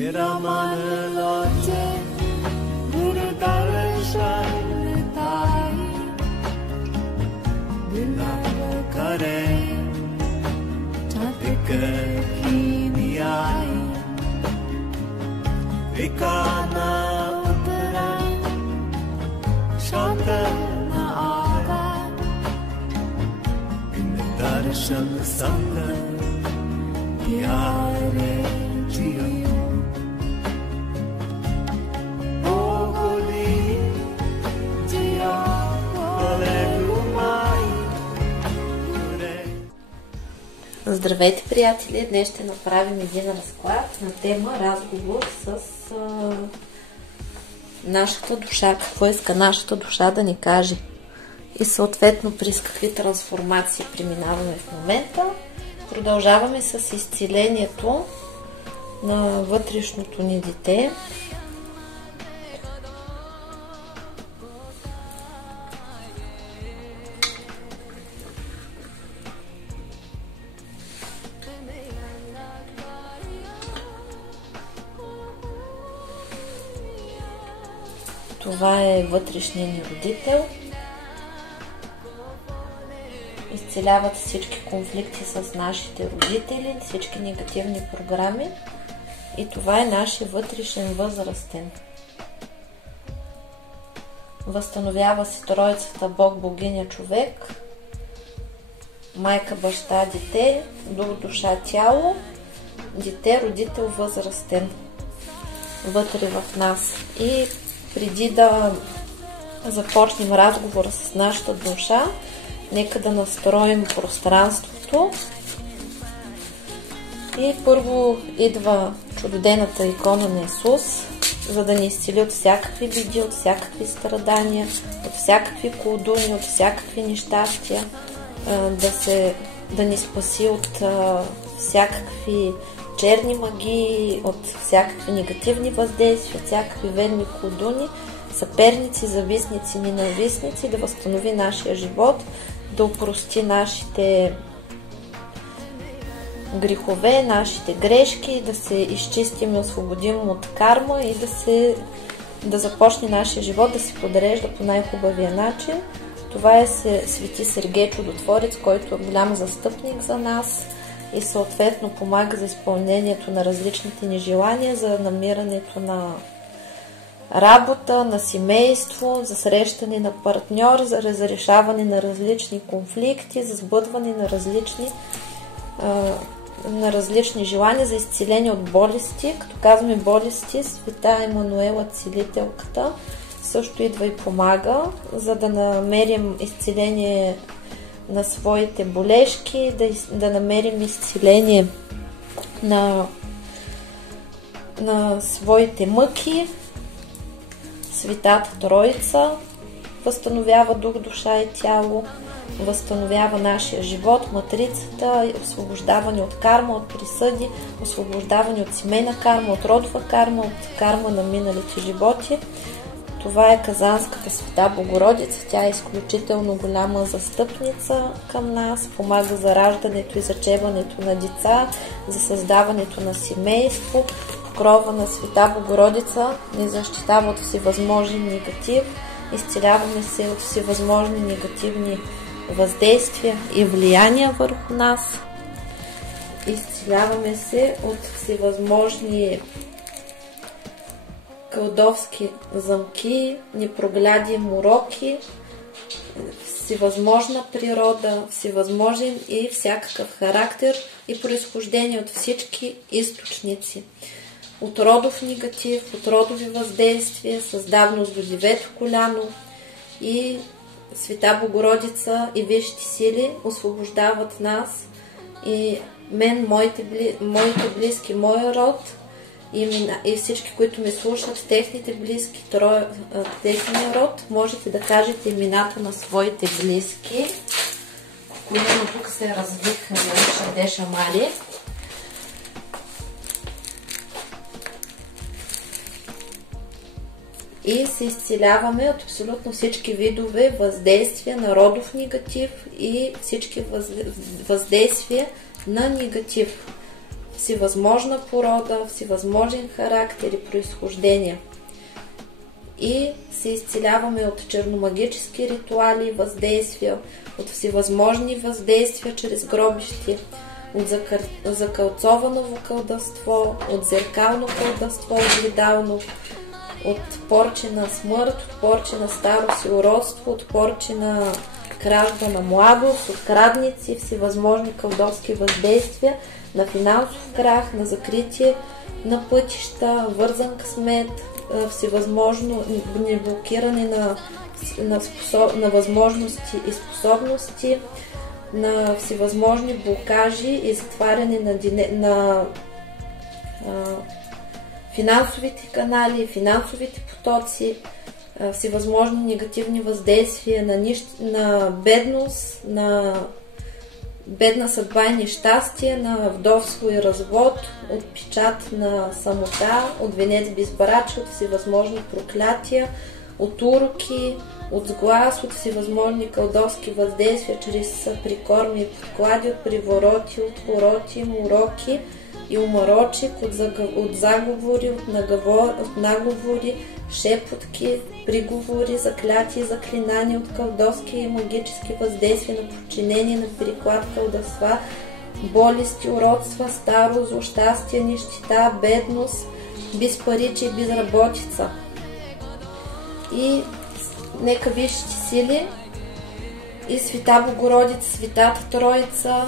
तेरा मन लाजे गुरु दर्शन ताई बिलाव करे चातिक की नियाई विकाना उतरा शांत न आगा बिन दर्शन संग प्यारे जियो Здравейте, приятели! Днес ще направим един разклад на тема разговор с нашата душа. Какво иска нашата душа да ни каже? И съответно през какви трансформации преминаваме в момента. Продължаваме с изцелението на вътрешното ни дете. Това е вътрешният ни родител. Изцеляват всички конфликти с нашите родители, всички негативни програми. И това е нашия вътрешен възрастен. Възстановява се троицата Бог, богиня, човек, майка, баща, дете, дух, душа, тяло, дете, родител, възрастен вътре в нас. И преди да започнем разговора с нашата душа, нека да настроим пространството. И първо идва чудодейната икона на Исус, за да ни изцели от всякакви биди, от всякакви страдания, от всякакви колдуни, от всякакви нещастия, да ни спаси от всякакви черни магии, от всякакви негативни въздействия, от всякакви верни колдуни, съперници, завистници, ненавистници, да възстанови нашия живот, да опрости нашите грехове, нашите грешки, да се изчистим и освободим от карма и да започне нашия живот да се подрежда по най-хубавия начин. Това е Свети Сергей Чудотворец, който е голям застъпник за нас и съответно помага за изпълнението на различните ни желания, за намирането на работа, на семейство, за срещане на партньор, за разрешаване на различни конфликти, за сбъдване на различни желания, за изцеление от болести. Като казваме болести, Света Емануела, целителката, също идва и помага, за да намерим изцеление на своите болешки, да намерим изцеление на своите мъки. Светата Троица възстановява дух, душа и тяло, възстановява нашия живот, матрицата, освобождаване от карма, от присъди, освобождаване от семейна карма, от родова карма, от карма на миналите животи. Това е Казанската Света Богородица. Тя е изключително голяма застъпница към нас, помага за раждането и зачеването на деца, за създаването на семейство. Покрова на Света Богородица ни защитава от всевъзможен негатив, изцеляваме се от всевъзможни негативни въздействия и влияния върху нас, изцеляваме се от всевъзможни кълдовски замки, непрогляди мороки, всевъзможна природа, всевъзможен и всякакъв характер и произхождение от всички източници. От родов негатив, от родови въздействия, с давност до 9-то коляно и Света Богородица и висшите сили освобождават нас и мен, моите близки, моя род и всички, които ме слушат, техните близки, техния род. Можете да кажете имената на своите близки. Които тук се развиха на Шадеша Мали. И се изцеляваме от абсолютно всички видове въздействия на родов негатив и всички въздействия на негатив. всевъзможна порода, всевъзможен характер и произхождение. И се изцеляваме от черномагически ритуали и въздействия, от всевъзможни въздействия чрез гробище, от закълцовано кълдъство, от зеркално кълдъство, огледално, от порче на смърт, от порче на старост и уродство, от порче на кражба на младост, от крадници, всевъзможни кълдовски въздействия, на финансов крах, на закритие на пътища, вързан късмет, всевъзможно блокиране на възможности и способности, на всевъзможни блокажи и затваряне на финансовите канали, финансовите потоци, всевъзможни негативни въздействия на бедност, на бедна съдба и нещастие, на вдовство и развод, от печат на самота, от венец безбрач, от всевъзможни проклятия, от уроки, от сглас, от всевъзможни кълдовски въздействия чрез прикорми и подклади, от привороти, от пороти, мороки и уморочек, от заговори, от наговори, шепотки, приговори, заклятия, заклинания, от кълдовски и магически въздействия на подчинение, на переклад, кълдъства, болести, уродства, старост, злощастие, нищета, бедност, безпаричие и безработица. И нека висшите сили и Света Богородица, Светата Троица,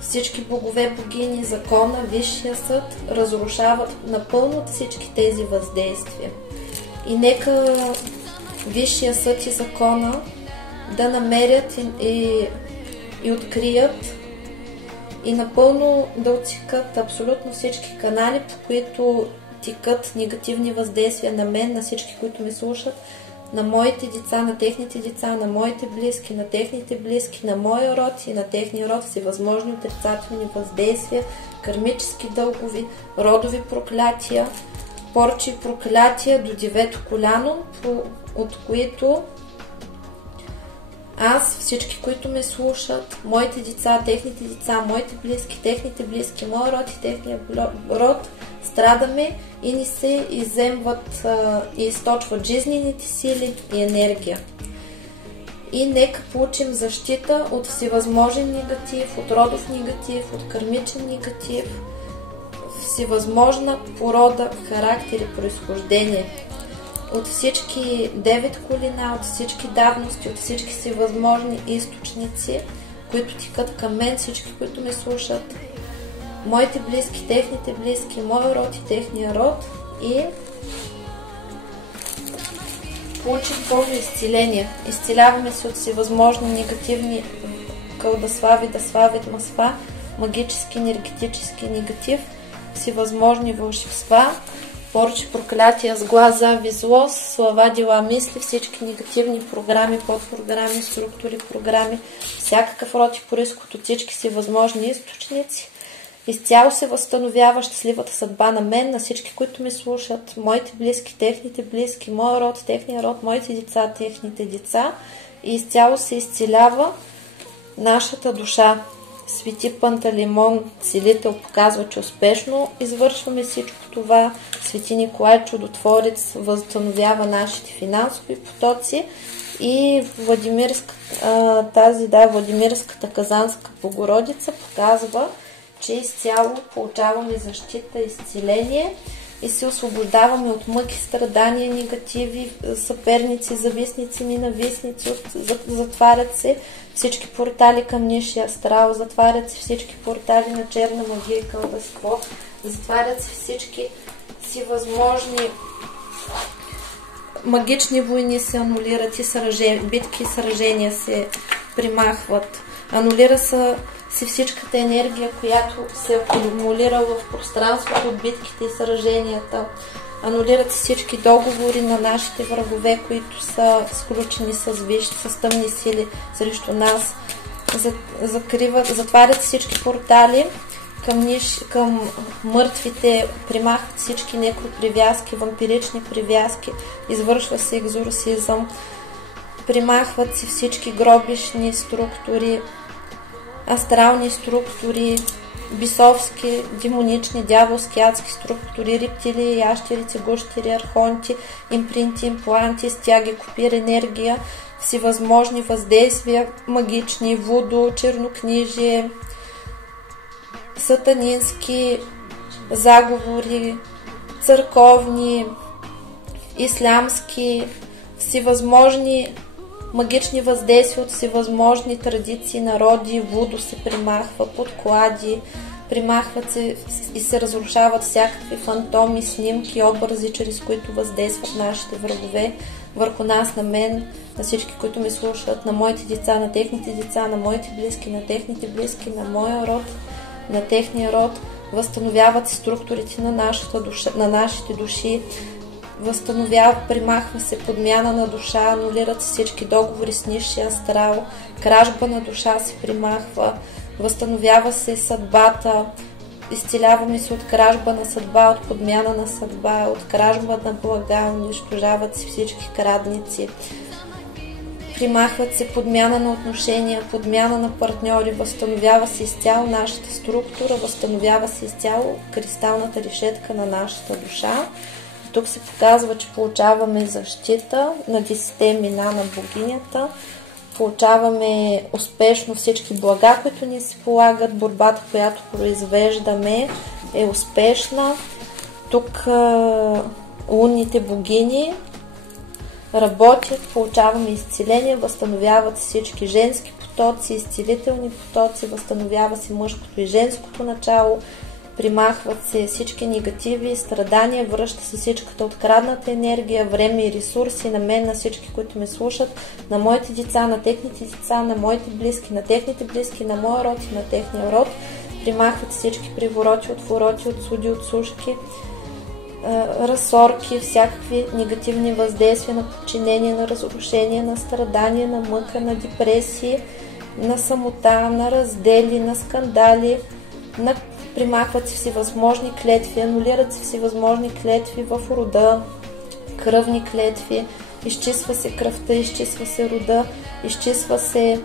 всички богове, богини, закона, Висшия съд разрушават напълно всички тези въздействия. И нека Висшия съд и закона да намерят и открият и напълно да отсекат абсолютно всички канали, по които тикат негативни въздействия на мен, на всички, които ме слушат, на моите деца, на техните деца, на моите близки, на техните близки, на моя род и на техния род, всевъзможни отрицателни въздействия, кармически дългови, родови проклятия, порчи и проклятия до 9-то коляно, от които аз, всички, които ме слушат, моите деца, моите близки, техните близки, моя род и техния род, страдаме и ни се изземват и източват жизнените сили и енергия. И нека получим защита от всевъзможен негатив, от родов негатив, от кармичен негатив, всевъзможна порода, характер и произхождение. От всички 9 колина, от всички давности, от всички всевъзможни източници, които тикат към мен, всички, които ме слушат, моите близки, техните близки, моя род и техния род, и получим Божие изцеление. Изцеляваме се от всевъзможни негативни кълдъсва, видъсва, ведмъсва, магически, енергетически негатив, всевъзможни вълшебства, порчи, проклятия, сглаз, завист, злост, слова, дела, мисли, всички негативни програми, подпрограми, структури, програми, всякакъв род и произход от всички си възможни източници. Изцяло се възстановява щастливата съдба на мен, на всички, които ме слушат, моите близки, техните близки, моя род, техния род, моите деца, техните деца, и изцяло се изцелява нашата душа. Свети Пантелеймон, целител, показва, че успешно извършваме всичко това. Свети Николай Чудотворец възстановява нашите финансови потоци, и Владимирската Казанска Богородица показва, че изцяло получаваме защита, изцеление и се освобождаваме от мъки, страдания, негативи, съперници, завистници, ненавистници, затварят се всички портали към нисшия астрал, затварят се всички портали на черна магия и кълдъство, затварят се всички си възможни магични войни, се анулират и битки и сражения се примахват. Анулира се всичката енергия, която се акумулира в пространството от битките и сраженията. Анулират се всички договори на нашите врагове, които са сключени с тъмни сили срещу нас. Затварят всички портали към мъртвите, примахват всички некропривязки, вампирични привязки, извършва се екзорсизъм, примахват се всички гробищни структури, астрални структури, бисовски, демонични, дяволски, адски структури, рептилии, ящерица, гущери, архонти, импринти, импланти, стяги, копир, енергия, всевъзможни въздействия, магични, вудо, чернокнижие, сатанински заговори, църковни, ислямски, всевъзможни магични въздействия от всевъзможни традиции, народи, вудо се примахва, подклади, примахват се и се разрушават всякакви фантоми, снимки, образи, чрез които въздействат нашите врагове върху нас, на мен, на всички, които ме слушат, на моите деца, на техните деца, на моите близки, на техните близки, на моя род, на техния род. Възстановяват се структурите на нашата душа, на нашите души, примахва се подмяна на душа, анулират се всички договори с нисшия астрал, кражба на душа се примахва, възстановява се съдбата, изцеляваме се от кражба на съдба, от подмяна на съдба, от кражба на блага, унищожават се всички крадници, примахват се подмяна на отношения, подмяна на партньори, възстановява се изцяло нашата структура, възстановява се изцяло кристалната решетка на нашата душа. Тук се показва, че получаваме защита на 10 имена на богинята, получаваме успешно всички блага, които ни се полагат, борбата, която произвеждаме е успешна. Тук лунните богини работят, получаваме изцеление, възстановяват всички женски потоци, изцелителни потоци, възстановява се мъжкото и женското начало, примахват се всички негативи, страдания, връща се всичката открадната енергия, време и ресурси на мен, на всички, които ме слушат, на моите деца, на техните деца, на моите близки, на техните близки, на моя род и на техния род. Примахват всички привороти, отвороти, отсуди, отсушки, разсорки, всякакви негативни въздействия на подчинение, на разрушение, на страдание, на мъка, на депресии, на самота, на раздели, на скандали, примахват се всевъзможни клетви, анулират се всевъзможни клетви в рода, кръвни клетви, изчиства се кръвта, изчиства се рода, изчиства се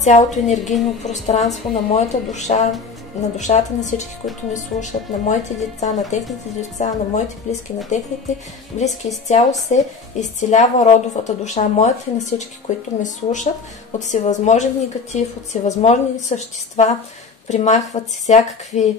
цялото енергийно пространство на моята душа, на душата на всички, които ме слушат, на моите деца, на техните деца, на моите близки, на техните близки. Изцяло се изцелява родовата душа, моята и на всички, които ме слушат, от всевъзможен негатив, от всевъзможни същества. Примахват се всякакви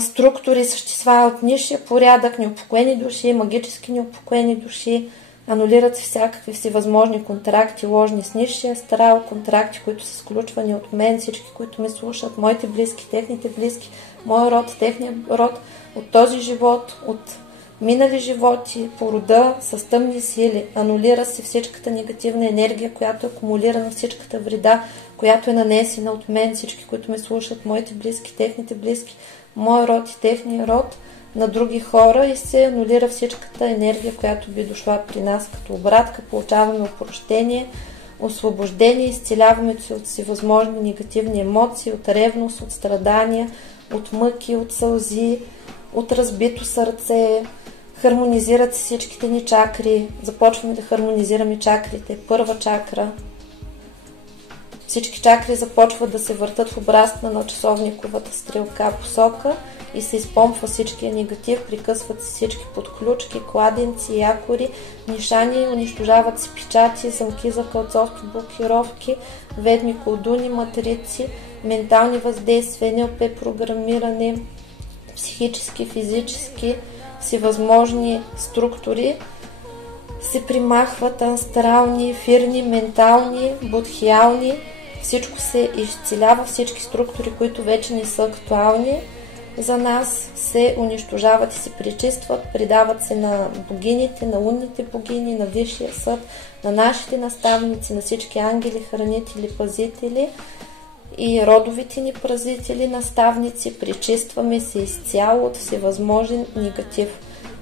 структури, същества от нисшия порядък, неупокоени души, магически неупокоени души, анулират се всякакви всевъзможни контракти, ложни с нисшия астрал, контракти, които са сключвани от мен, всички, които ме слушат, моите близки, техните близки, моя род, техния род, от този живот, от минали животи, по рода, с тъмни сили. Анулира се всичката негативна енергия, която е акумулирана, всичката вреда, която е нанесена от мен, всички, които ме слушат, моите близки, техните близки, моя род и техния род, на други хора, и се анулира всичката енергия, която би дошла при нас като обратка. Получаваме опрощение, освобождение, изцеляваме се от всевъзможни негативни емоции, от ревност, от страдания, от мъки, от сълзи, от разбито сърце. Хармонизират се всичките ни чакри. Започваме да хармонизираме чакрите. Първа чакра. Всички чакри започват да се въртат в образна на часовниковата стрелка посока и се изпомпва всичкия негатив, прекъсват се всички подключки, кладенци, якори, нишани, унищожават се печати, замки за кълцовки, блокировки, ведми колдуни, матрици, ментални въздействия, НЛП програмиране, психически, физически, всевъзможни структури се примахват, астрални, ефирни, ментални, будхиални. Всичко се изцелява, всички структури, които вече не са актуални за нас, се унищожават и се пречистват, предават се на богините, на лунните богини, на Висшия съд, на нашите наставници, на всички ангели, хранители, пазители и родовите ни пазители, наставници. Пречистваме се изцяло от всевъзможен негатив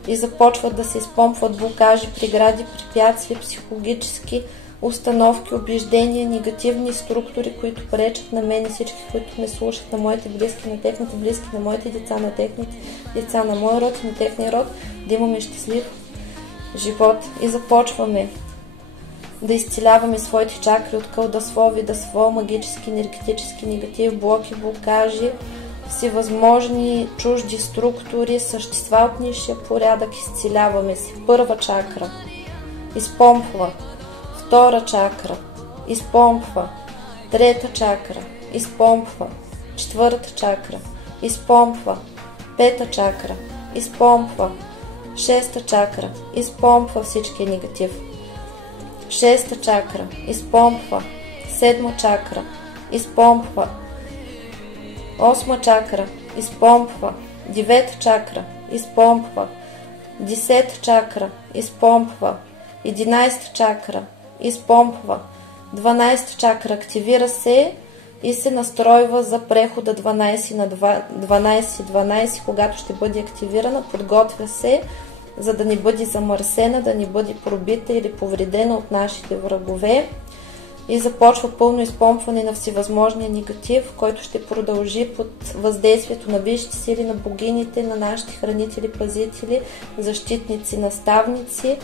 и започват да се изпомпват блокажи, прегради, препятствия, психологически установки, убеждения, негативни структури, които пречат на мен и всички, които ме слушат, на моите близки, на техните близки, на моите деца, на техните деца, на моя род и на техния род, да имаме щастлив живот. И започваме да изцеляваме своите чакри от кълдаслови, дасло, магически, енергетически негатив, блоки, блокажи, всевъзможни чужди структури, същества от нисшия порядък, изцеляваме се. Първа чакра изпомпва, втора чакра изпомпва, трета чакра изпомпва, четвърта чакра изпомпва, пета чакра изпомпва, шеста чакра изпомпва всичкия негатив, шеста чакра изпомпва, седма чакра изпомпва, осма чакра изпомпва, девета чакра изпомпва, десета чакра изпомпва, 11 чакра изпомпва, 12 чакра активира се и се настройва за прехода 12 на 12, когато ще бъде активирана, подготвя се, за да не бъде замърсена, да не бъде пробита или повредена от нашите врагове, и започва пълно изпомпване на всевъзможния негатив, който ще продължи под въздействието на висшите сили, на богините, на нашите хранители, пазители, защитници, наставници,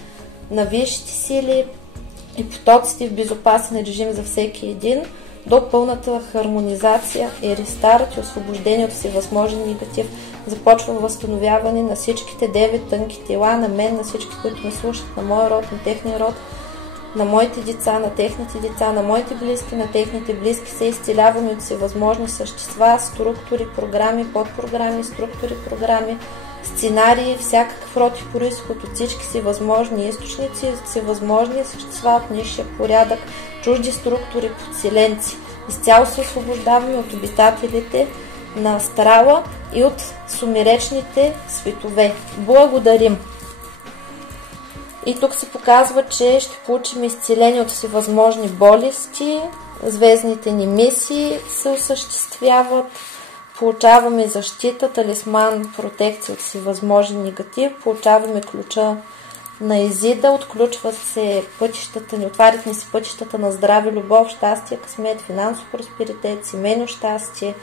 на висшите сили и потоците в безопасен режим за всеки един, до пълната хармонизация и рестарт и освобождение от всевъзможен негатив. Започва възстановяване на всичките 9 тънки тела, на мен, на всички, които ме слушат, на моя род, на техния род, на моите деца, на техните деца, на моите близки, на техните близки. Се изцеляваме от всевъзможни същества, структури, програми, подпрограми, структури, програми, сценарии, всякакъв род и произход от всички всевъзможни източници, всевъзможни същества от нисшия порядък, чужди структури, подселенци. Изцяло се освобождаваме от обитателите на астрала и от сумеречните светове. Благодарим! И тук се показва, че ще получим изцеление от всевъзможни болести, звездните ни мисии се осъществяват, получаваме защита, талисман, протекция от всевъзможен негатив, получаваме ключа на Изида, отключват се пътищата ни, отварят ни се пътищата на здраве, любов, щастие, късмет, финансов просперитет, семейно щастие,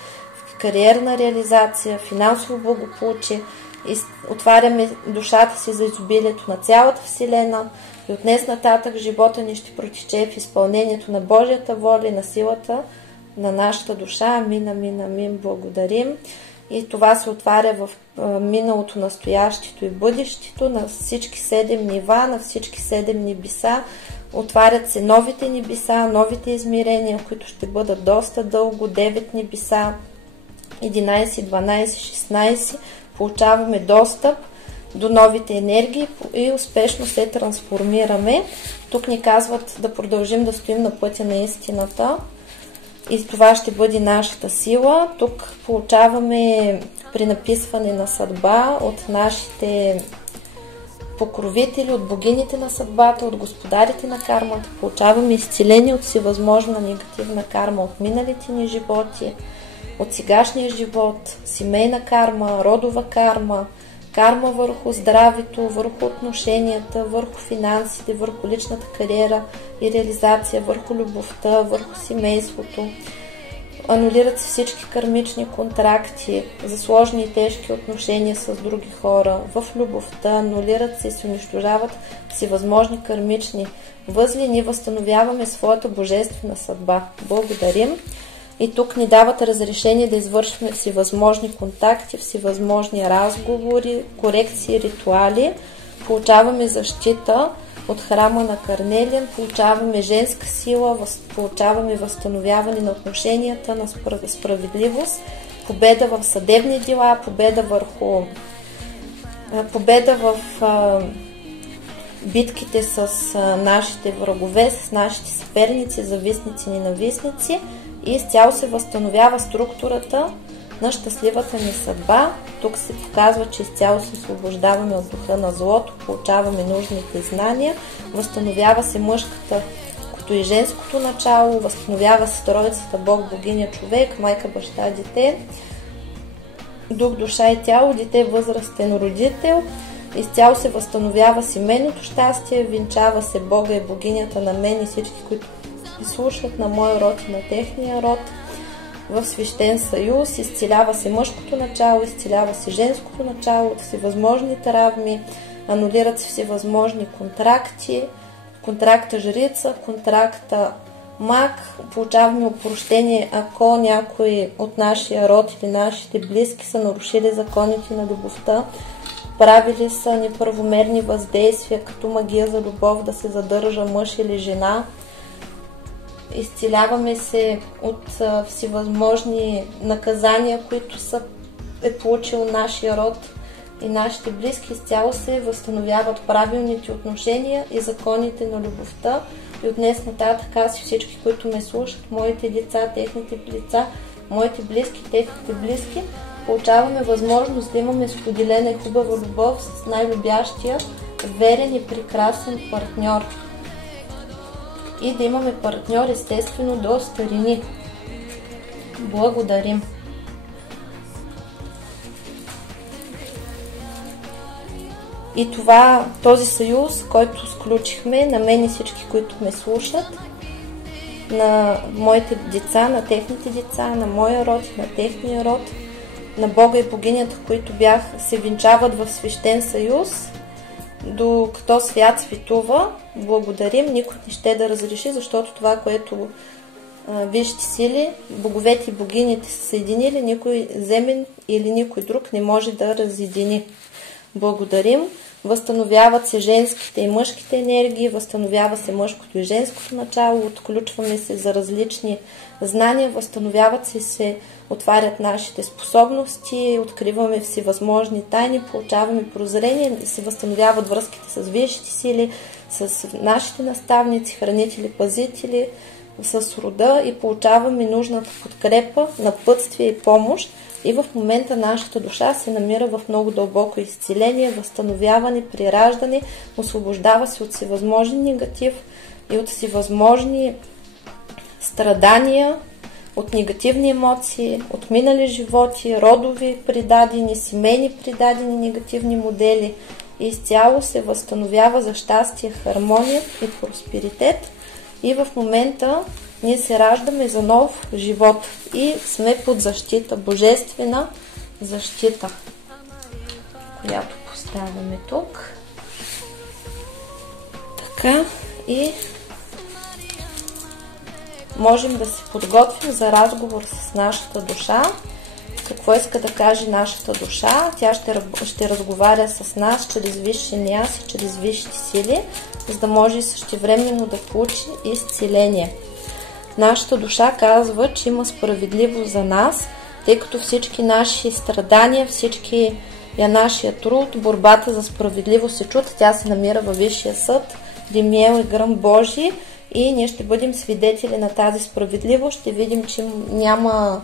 кариерна реализация, финансово благополучие. И отваряме душата си за изобилието на цялата Вселена и от днес нататък живота ни ще протече в изпълнението на Божията воля и на силата на нашата душа. Амин, амин, амин. Благодарим. И това се отваря в миналото, настоящето и бъдещето, на всички 7 нива, на всички 7 небеса. Отварят се новите небеса, новите измерения, които ще бъдат доста дълго, 9 небеса, 11, 12, 16. Получаваме достъп до новите енергии и успешно се трансформираме. Тук ни казват да продължим да стоим на пътя на истината и това ще бъде нашата сила. Тук получаваме пренаписване на съдба от нашите покровители, от богините на съдбата, от господарите на кармата. Получаваме изцеление от всевъзможна негативна карма от миналите ни животи, от сегашния живот, семейна карма, родова карма, карма върху здравето, върху отношенията, върху финансите, върху личната кариера и реализация, върху любовта, върху семейството. Анулират се всички кармични контракти за сложни и тежки отношения с други хора. В любовта анулират се и се унищожават всевъзможни кармични възли. Ние възстановяваме своята божествена съдба. Благодарим! И тук ни дават разрешение да извършваме всевъзможни контакти, всевъзможни разговори, корекции, ритуали. Получаваме защита от храма на Карнелиан, получаваме женска сила, получаваме възстановяване на отношенията, на справедливост, победа в съдебни дела, победа в битките с нашите врагове, с нашите съперници, завистници, ненавистници. И изцяло се възстановява структурата на щастливата ни съдба. Тук се показва, че изцяло се освобождаваме от духа на злото, получаваме нужните знания, възстановява се мъжката като и женското начало, възстановява се троицата Бог, богиня, човек, майка, баща, дете, дух, душа и тяло, дете, възрастен родител. Изцяло се възстановява семейното щастие, венчава се Бога и богинята на мен и всички, които слушат, на моя род и на техния род в свещен съюз. Изцелява се мъжкото начало, изцелява се женското начало от всевъзможни травми, анулират се всевъзможни контракти, контракта жрица, контракта маг. Получаваме опрощение, ако някой от нашия род или нашите близки са нарушили законите на любовта, правили са неправомерни въздействия, като магия за любов, да се задържа мъж или жена. Изцеляваме се от всевъзможни наказания, които е получил нашия род и нашите близки. Изцяло се възстановяват правилните отношения и законите на любовта. И от днес нататък аз и всички, които ме слушат, моите деца, техните деца, моите близки, техните близки, получаваме възможност да имаме споделена и хубава любов с най-любящия, верен и прекрасен партньор. И да имаме партньор, естествено, до старини. Благодарим! И този съюз, който сключихме, на мен и всички, които ме слушат, на моите деца, на техните деца, на моя род, на техния род, на Бога и богинята, които се венчават в свещен съюз, докато свят светува, благодарим, никой не ще да разреши, защото това, което висшите сили, боговете и богините са съединили, никой земен или никой друг не може да разедини. Благодарим. Възстановяват се женските и мъжките енергии, възстановява се мъжкото и женското начало, отключваме се за различни знания, възстановяват се, отварят нашите способности, откриваме всевъзможни тайни, получаваме прозрение, се възстановяват връзките с висшите сили, с нашите наставници, хранители, пазители, с рода и получаваме нужната подкрепа, напътствие и помощ. И в момента нашата душа се намира в много дълбоко изцеление, възстановяване, прираждане, освобождава се от всевъзможни негатив и от всевъзможни страдания, от негативни емоции, от минали животи, родови предадени, семейни предадени негативни модели и изцяло се възстановява за щастие, хармония и просперитет. И в момента ние се раждаме за нов живот и сме под защита, божествена защита, която поставяме тук. Така, и можем да се подготвим за разговор с нашата душа. Какво иска да каже нашата душа? Тя ще разговаря с нас чрез висшия аз и чрез висшите сили, за да може същевременно да получи изцеление. Нашата душа казва, че има справедливост за нас, тъй като всички наши страдания, всички нашия труд, борбата за справедливост се чута, тя се намира във Висшия съд, Демиел и Гръм Божий, и ние ще бъдем свидетели на тази справедливост, ще видим, че няма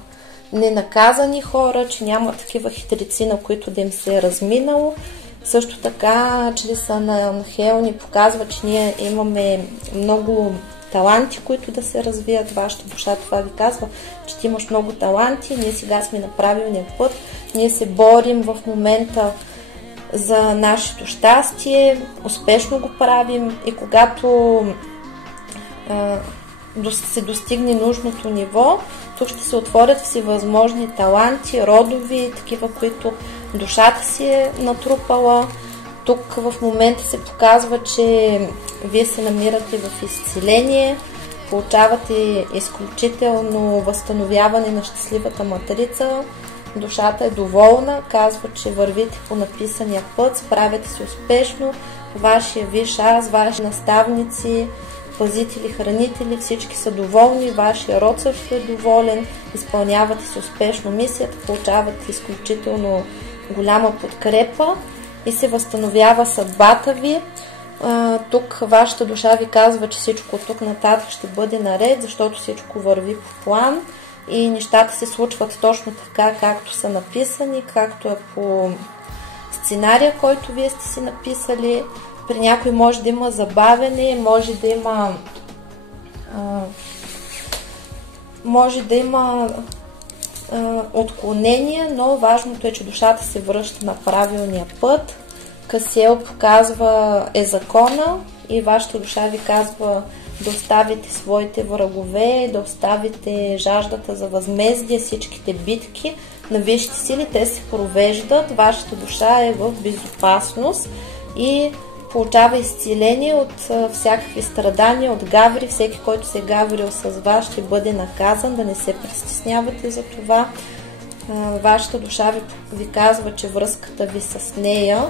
ненаказани хора, че няма такива хитрици, на които да им се е разминало. Също така, чрез Анхел ни показва, че ние имаме много таланти, които да се развият. Вашата душа това ви казва, че ти имаш много таланти, ние сега сме на правилния път, ние се борим в момента за нашето щастие, успешно го правим и когато се достигне нужното ниво, тук ще се отворят всевъзможни таланти, родови, такива, които душата си е натрупала. Тук в момента се показва, че вие се намирате в изцеление, получавате изключително възстановяване на щастливата матрица, душата е доволна, казва, че вървите по написания път, справяте се успешно, вашия висш аз, ваши наставници, пазители, хранители, всички са доволни, вашия род също е доволен, изпълнявате се успешно мисията, получавате изключително голяма подкрепа и се възстановява съдбата ви. Тук вашата душа ви казва, че всичко от тук нататък ще бъде наред, защото всичко върви по план и нещата се случват точно така, както са написани, както е по сценария, който вие сте си написали. При някой може да има забавене, може да има отклонение, но важното е, че душата се връща на правилния път. Касиел показва закона и вашата душа ви казва да оставите своите врагове, да оставите жаждата за възмездие, всичките битки на висшите сили, те се провеждат, вашата душа е в безопасност и получава изцеление от всякакви страдания, от гаври. Всеки, който се е гаврил с вас, ще бъде наказан, да не се притеснявате за това. Вашата душа ви казва, че връзката ви с нея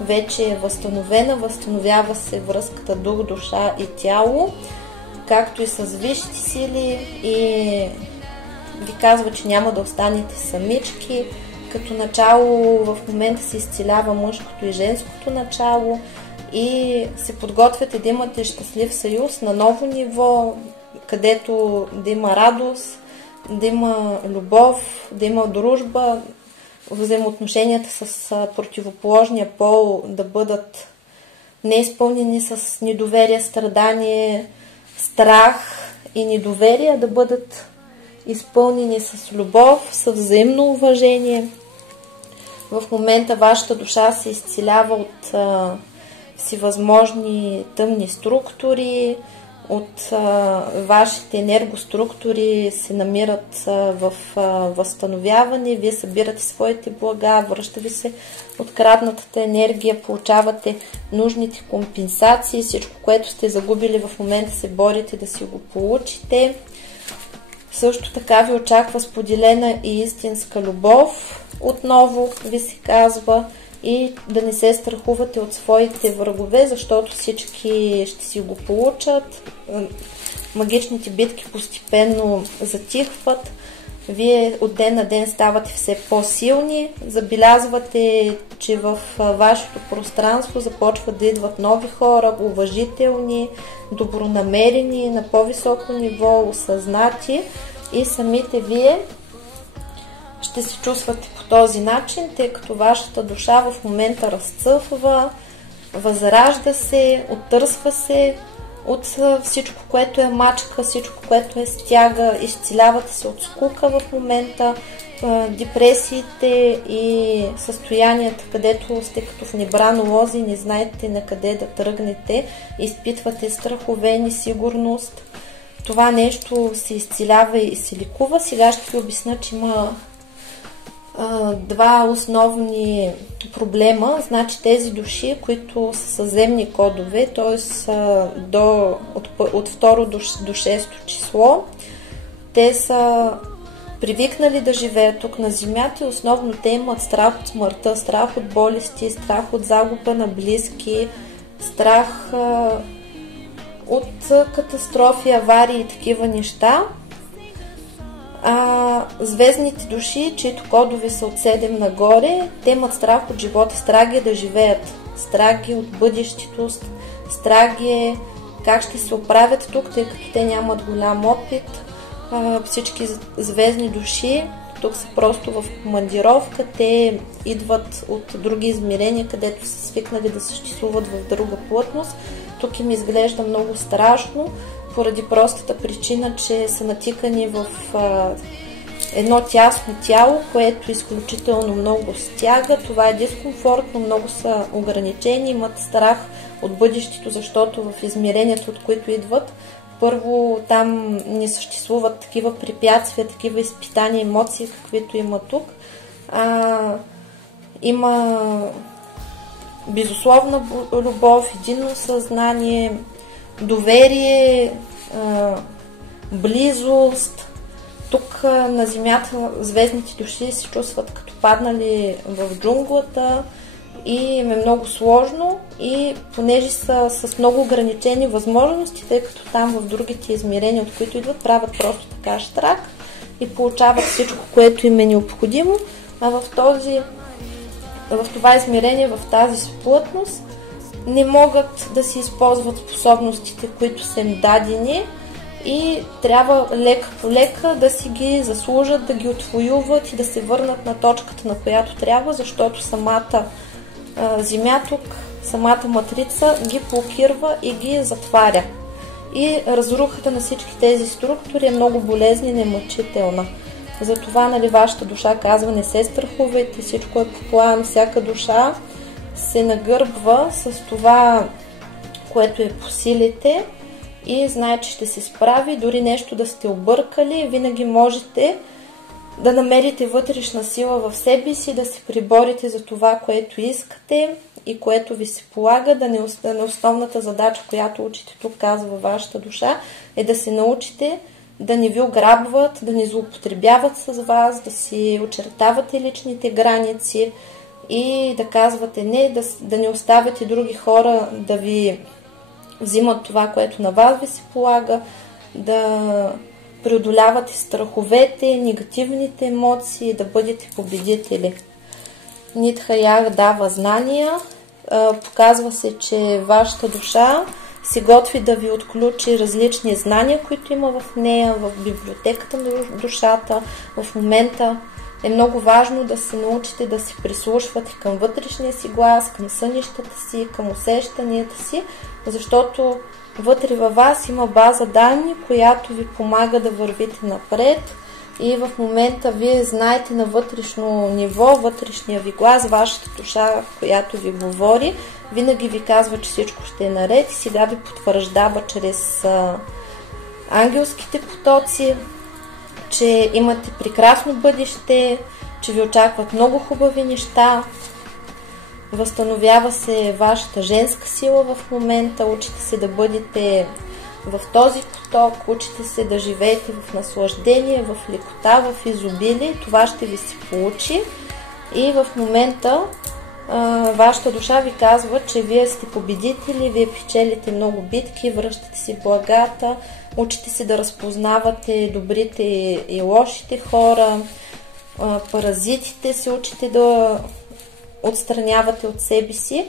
вече е възстановена, възстановява се връзката дух, душа и тяло, както и с висшите сили, и ви казва, че няма да останете самички. Като начало в момента се изцелява мъжкото и женското начало и се подготвяте да имате щастлив съюз на ново ниво, където да има радост, да има любов, да има дружба, взаимоотношенията с противоположния пол да бъдат неизпълнени с недоверие, страдание, страх и недоверие, да бъдат изпълнени с любов, с взаимно уважение. В момента вашата душа се изцелява от всевъзможни тъмни структури, от вашите енергоструктури се намират в възстановяване, вие събирате своите блага, връща ви се откраднатата енергия, получавате нужните компенсации, всичко, което сте загубили в момента се борите да си го получите. Също така ви очаква споделена и истинска любов, отново ви се казва, и да не се страхувате от своите врагове, защото всички ще си го получат. Магичните битки постепенно затихват. Вие от ден на ден ставате все по-силни. Забелязвате, че в вашето пространство започват да идват нови хора, уважителни, добронамерени, на по-високо ниво, осъзнати, и самите вие ще се чувствате по този начин, тъй като вашата душа в момента разцъфва, възражда се, оттърсва се от всичко, което е мачка, всичко, което е стяга, изцелявате се от скука в момента, депресиите и състоянията, където сте като в небрано лози, не знаете на къде да тръгнете, изпитвате страхове, несигурност. Това нещо се изцелява и се ликува. Сега ще ви обясня, че има два основни проблема. Значи тези души, които са съземни кодове, т.е. от 2 до 6 число, те са привикнали да живеят тук на Земята и основно те имат страх от смъртта, страх от болести, страх от загуба на близки, страх от катастрофи, аварии и такива неща. Звездните души, чието кодове са от 7 нагоре, те имат страх от живота, страх е да живеят, страх е от бъдещето, страх е как ще се оправят тук, тъй като те нямат голям опит. Всички звездни души тук са просто в командировка, те идват от други измерения, където са свикнали да съществуват в друга плътност. Тук им изглежда много страшно, поради простата причина, че са натикани в едно тясно тяло, което изключително много стяга. Това е дискомфортно, много са ограничени, имат страх от бъдещето, защото в измерението, от които идват, първо там не съществуват такива препятствия, такива изпитания, емоции, каквито има тук. Има безусловна любов, единно съзнание, доверие, близост. Тук на Земята звездните души се чувстват като паднали в джунглата и им е много сложно, и понеже са с много ограничени възможности, тъй като там в другите измерения, от които идват, правят просто така щрак и получават всичко, което им е необходимо, а в това измерение, в тази плътност, не могат да си използват способностите, които са им дадени, и трябва лека по лека да си ги заслужат, да ги отвоюват и да се върнат на точката, на която трябва, защото самата Земя тук, самата матрица ги блокирва и ги затваря. И разрухата на всички тези структури е много болезнена и мъчителна. Затова, вашата душа казва: не се страхувайте, всичко е по план, всяка душа се нагърбва с това, което е по силите, и знае, че ще се справи. Дори нещо да сте объркали, винаги можете да намерите вътрешна сила в себе си, да се приборите за това, което искате. и което ви се полага, да не основната задача, която учите тук, казва вашата душа, е да се научите да не ви ограбват, да не злоупотребяват с вас, да си очертавате личните граници и да казвате не, да не оставяте други хора да ви взимат това, което на вас ви се полага, да преодолявате страховете, негативните емоции, да бъдете победители. Нидха Ях дава знания. Показва се, че вашата душа се готви да ви отключи различни знания, които има в нея, в библиотеката на душата. В момента е много важно да се научите да се прислушвате към вътрешния си глас, към сънищата си, към усещанията си, защото вътре във вас има база данни, която ви помага да вървите напред. И в момента вие знаете на вътрешно ниво, вътрешния ви глас, вашата душа, която ви говори, винаги ви казва, че всичко ще е наред и сега ви потвърждава чрез ангелските потоци, че имате прекрасно бъдеще, че ви очакват много хубави неща. Възстановява се вашата женска сила в момента, учите се да бъдете в този поток, учите се да живеете в наслаждение, в лекота, в изобилие. Това ще ви се получи и в момента вашата душа ви казва, че вие сте победители, вие печелите много битки, връщате си благата, учите се да разпознавате добрите и лошите хора, паразитите се учите да отстранявате от себе си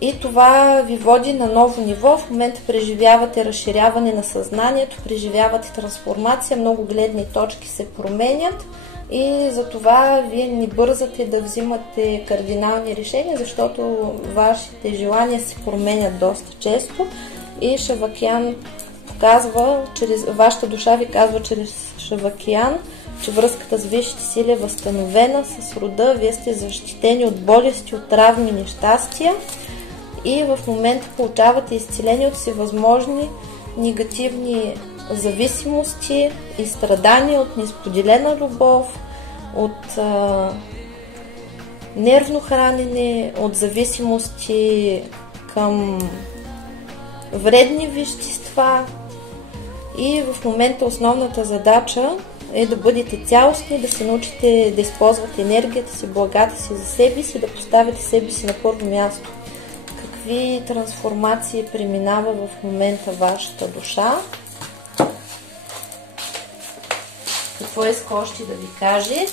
и това ви води на ново ниво. В момента преживявате разширяване на съзнанието, преживявате трансформация, много гледни точки се променят и затова вие не бързате да взимате кардинални решения, защото вашите желания се променят доста често и Шавакян показва, вашата душа ви казва чрез Шавакян, че връзката с висшите сили е възстановена с рода, вие сте защитени от болести, от травми, нещастия и в момента получавате изцеление от всевъзможни негативни зависимости и страдания, от несподелена любов, от нервно хранене, от зависимости към вредни вещества и в момента основната задача е да бъдете цялостни, да се научите да използвате енергията си, благата си за себе си, да поставите себе си на първо място. Какви трансформации преминава в момента вашата душа? Какво иска още да ви каже?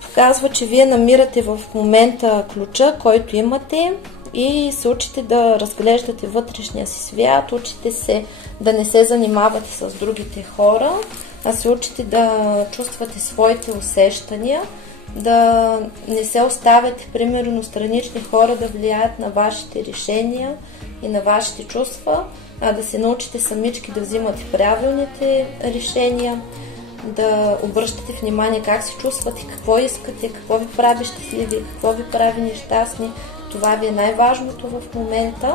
Показва, че вие намирате в момента ключа, който имате и се учите да разглеждате вътрешния си свят, учите се да не се занимавате с другите хора, а се учите да чувствате своите усещания, да не се оставяте, примерно, странични хора да влияят на вашите решения и на вашите чувства, а да се научите самички да взимате правилните решения, да обръщате внимание как се чувствате, какво искате, какво ви прави щастливи, какво ви прави нещастни. Това ви е най-важното в момента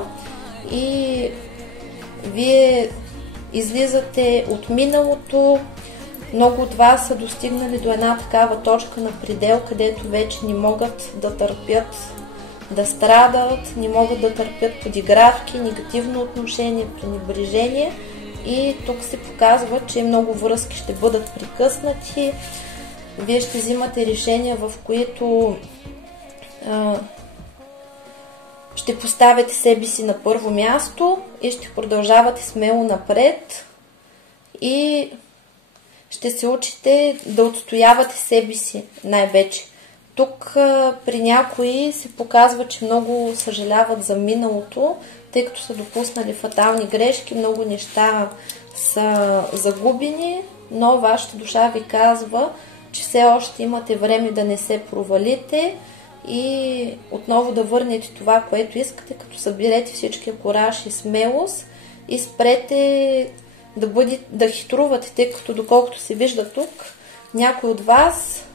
и вие излизате от миналото. Много от вас са достигнали до една такава точка на предел, където вече не могат да търпят да страдат, не могат да търпят подигравки, негативно отношение, пренебрежение. И тук се показва, че много връзки ще бъдат прекъснати. Вие ще взимате решения, в които ще поставяте себе си на първо място и ще продължавате смело напред и ще се учите да отстоявате себе си най-вече. Тук при някои се показва, че много съжаляват за миналото, тъй като са допуснали фатални грешки, много неща са загубени, но вашата душа ви казва, че все още имате време да не се провалите и отново да върнете това, което искате, като съберете всичкия кураж и смелост и спрете да хитрувате, тъй като доколкото се вижда тук, някои от вас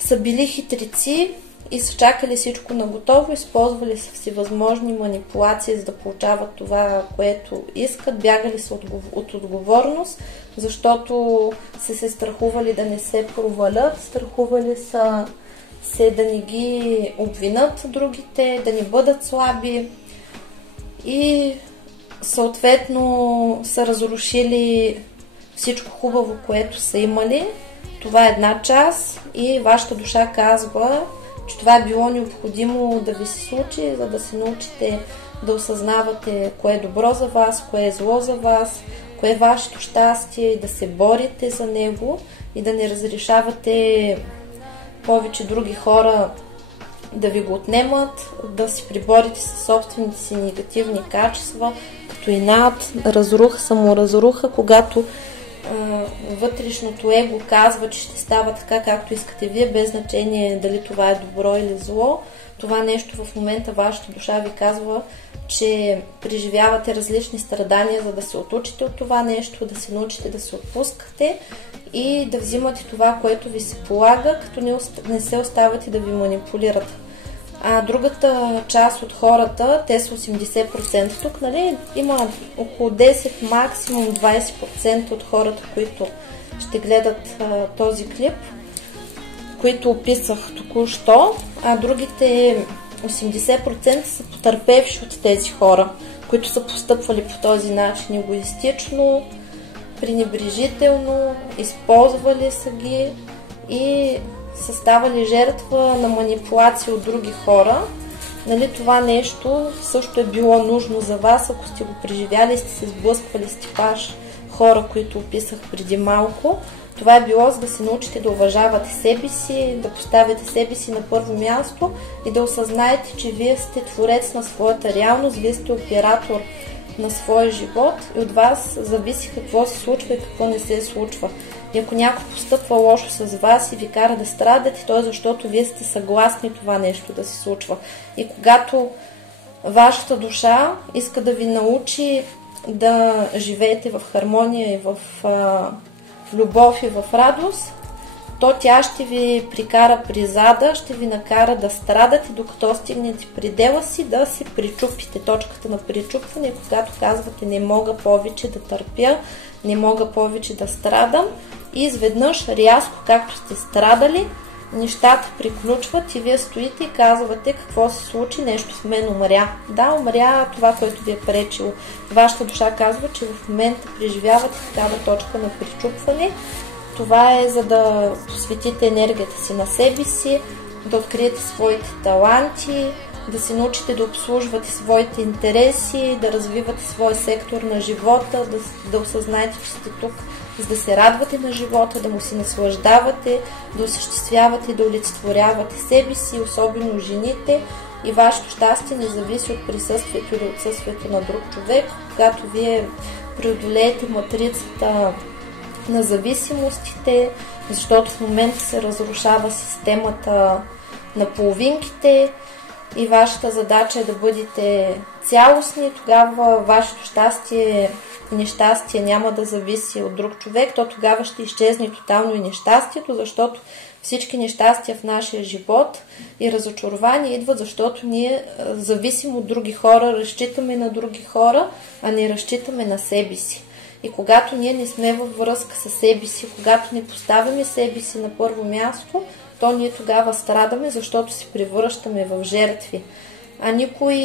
са били хитрици и са чакали всичко наготово, използвали са всевъзможни манипулации, за да получават това, което искат, бягали са от отговорност, защото са се страхували да не се провалят, страхували са се да не ги обвинат другите, да не бъдат слаби и съответно са разрушили всичко хубаво, което са имали. Това е една част и вашата душа казва, че това е било необходимо да ви се случи, за да се научите да осъзнавате кое е добро за вас, кое е зло за вас, кое е вашето щастие и да се борите за него и да не разрешавате повече други хора да ви го отнемат, да си приборите със собствените си негативни качества, като инат, разруха, саморазруха, когато вътрешното его казва, че ще става така, както искате вие, без значение дали това е добро или зло. Това нещо в момента вашата душа ви казва, че преживявате различни страдания, за да се отучите от това нещо, да се научите да се отпускате и да взимате това, което ви се полага, като не се оставате да ви манипулират. А другата част от хората, те са 80%. Тук, нали, има около 10, максимум 20% от хората, които ще гледат този клип, които описах току-що, а другите 80% са потърпевши от тези хора, които са постъпвали по този начин егоистично, пренебрежително, използвали са ги и са ставали жертва на манипулации от други хора. Нали, това нещо също е било нужно за вас, ако сте го преживяли и сте се сблъсквали с типаж хора, които описах преди малко. Това е било за да се научите да уважавате себе си, да поставяте себе си на първо място и да осъзнаете, че вие сте творец на своята реалност, вие сте оператор на своя живот и от вас зависи какво се случва и какво не се случва. И ако някой постъпва лошо с вас и ви кара да страдате, то е защото вие сте съгласни това нещо да се случва. И когато вашата душа иска да ви научи да живеете в хармония и в любов и в радост, то тя ще ви прикара призада, ще ви накара да страдате, докато стигнете предела си, да се причупите, точката на причупване, когато казвате не мога повече да търпя, не мога повече да страдам и изведнъж рязко, както сте страдали, нещата приключват и вие стоите и казвате какво се случи, нещо в мен умря. Да, умря това, което ви е пречило. Вашата душа казва, че в момента преживявате такава точка на причупване. Това е за да посветите енергията си на себе си, да откриете своите таланти, да се научите да обслужвате своите интереси, да развивате своя сектор на живота, да осъзнаете, че сте тук, за да се радвате на живота, да му се наслаждавате, да осъществявате и да олицетворявате себе си, особено жените. И вашето щастие не зависи от присъствието или отсъствието на друг човек. Когато вие преодолеете матрицата на зависимостите, защото в момента се разрушава системата на половинките и вашата задача е да бъдете цялостни, тогава вашето щастие, нещастие няма да зависи от друг човек, то тогава ще изчезне тотално и нещастието, защото всички нещастия в нашия живот и разочарования идват, защото ние зависим от други хора, разчитаме на други хора, а не разчитаме на себе си. И когато ние не сме във връзка с себе си, когато не поставяме себе си на първо място, то ние тогава страдаме, защото се превръщаме в жертви. А никой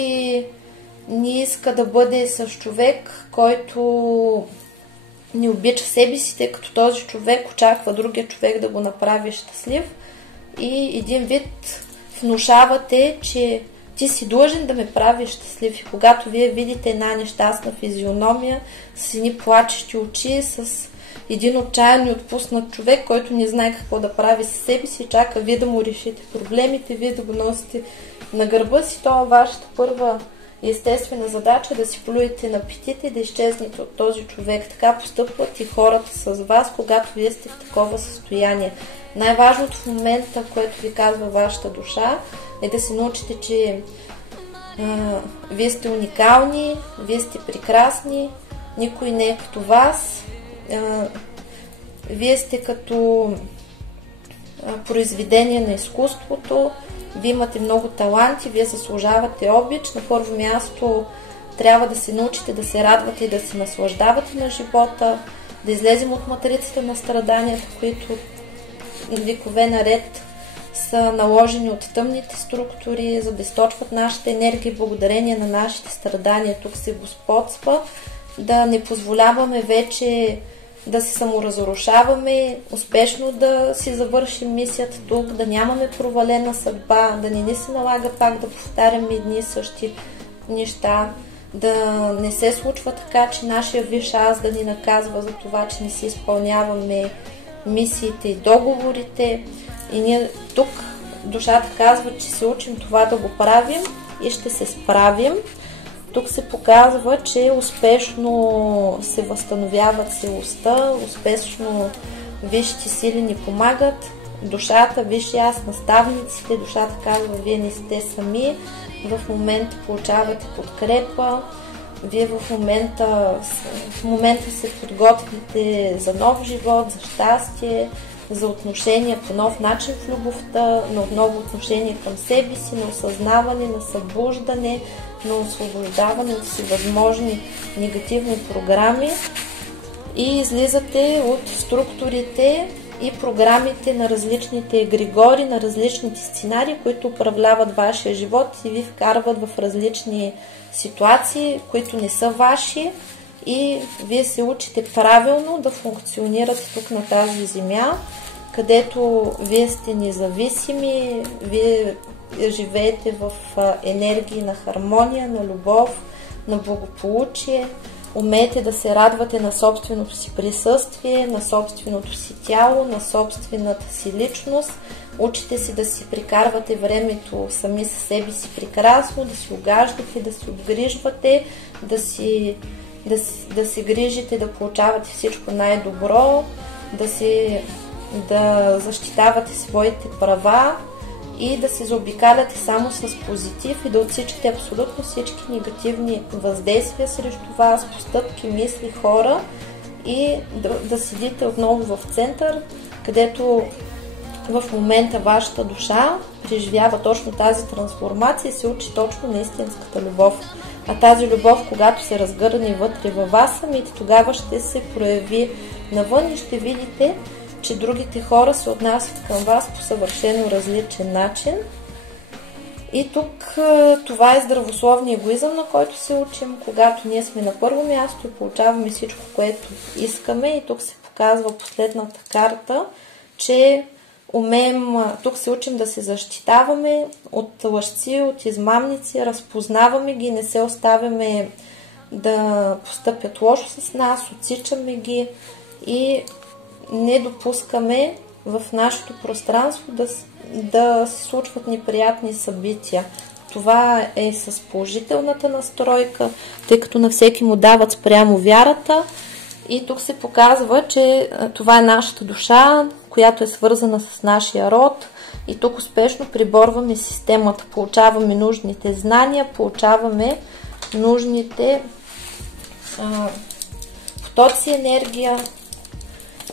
не иска да бъде с човек, който не обича себе си, тъй като този човек очаква другия човек да го направи щастлив и един вид внушавате, че ти си длъжен да ме правиш щастлив. И когато вие видите една нещастна физиономия с едни плачещи очи, с един отчаян и отпуснат човек, който не знае какво да прави със себе си, чака вие да му решите проблемите, вие да го носите на гърба си, то вашата първа естествена задача е да си плюете на петите и да изчезнете от този човек. Така постъпват и хората с вас, когато вие сте в такова състояние. Най-важното в момента, което ви казва вашата душа, е да се научите, че вие сте уникални, вие сте прекрасни, никой не е като вас. Вие сте като произведение на изкуството. Вие имате много таланти, вие заслужавате обич. На първо място трябва да се научите да се радвате и да се наслаждавате на живота, да излезем от матрицата на страданията, които векове наред са наложени от тъмните структури, за да източват нашата енергия. Благодарение на нашите страдания тук се господства, да не позволяваме вече да се саморазрушаваме, успешно да си завършим мисията тук, да нямаме провалена съдба, да не ни се налага пак да повтаряме едни и същи неща, да не се случва така, че нашия висш аз да ни наказва за това, че не си изпълняваме мисиите и договорите. И ние тук душата казва, че се учим това да го правим и ще се справим. Тук се показва, че успешно се възстановява целостта, успешно висшите сили ни помагат. Душата, висшия аз, наставниците, душата казва, вие не сте сами. В момента получавате подкрепа. Вие в момента се подготвите за нов живот, за щастие, за отношения по нов начин в любовта, на отново отношение към себе си, на осъзнаване, на събуждане, на освобождаване от всевъзможни негативни програми и излизате от структурите и програмите на различните егрегори, на различните сценарии, които управляват вашия живот и ви вкарват в различни ситуации, които не са ваши, и вие се учите правилно да функционирате тук на тази земя, където вие сте независими, вие живеете в енергии на хармония, на любов, на благополучие, умеете да се радвате на собственото си присъствие, на собственото си тяло, на собствената си личност, учите се да си прикарвате времето сами със себе си прекрасно, да си угаждате, да си обгрижвате, да се грижите, да получавате всичко най-добро, да защитавате своите права и да се заобикаляте само с позитив и да отсичате абсолютно всички негативни въздействия срещу вас, постъпки, мисли, хора, и да седите отново в център, където в момента вашата душа преживява точно тази трансформация и се учи точно на истинската любов. А тази любов, когато се разгърне вътре във вас самите, тогава ще се прояви навън и ще видите, че другите хора се отнасят към вас по съвършено различен начин. И тук това е здравословния егоизъм, на който се учим, когато ние сме на първо място и получаваме всичко, което искаме. И тук се показва последната карта, че тук се учим да се защитаваме от лъжци, от измамници, разпознаваме ги, не се оставяме да постъпят лошо с нас, отсичаме ги и не допускаме в нашето пространство да се случват неприятни събития. Това е с положителната настройка, тъй като на всеки му дават спрямо вярата. И тук се показва, че това е нашата душа, която е свързана с нашия род. И тук успешно приборваме системата, получаваме нужните знания, получаваме нужните потоци енергия.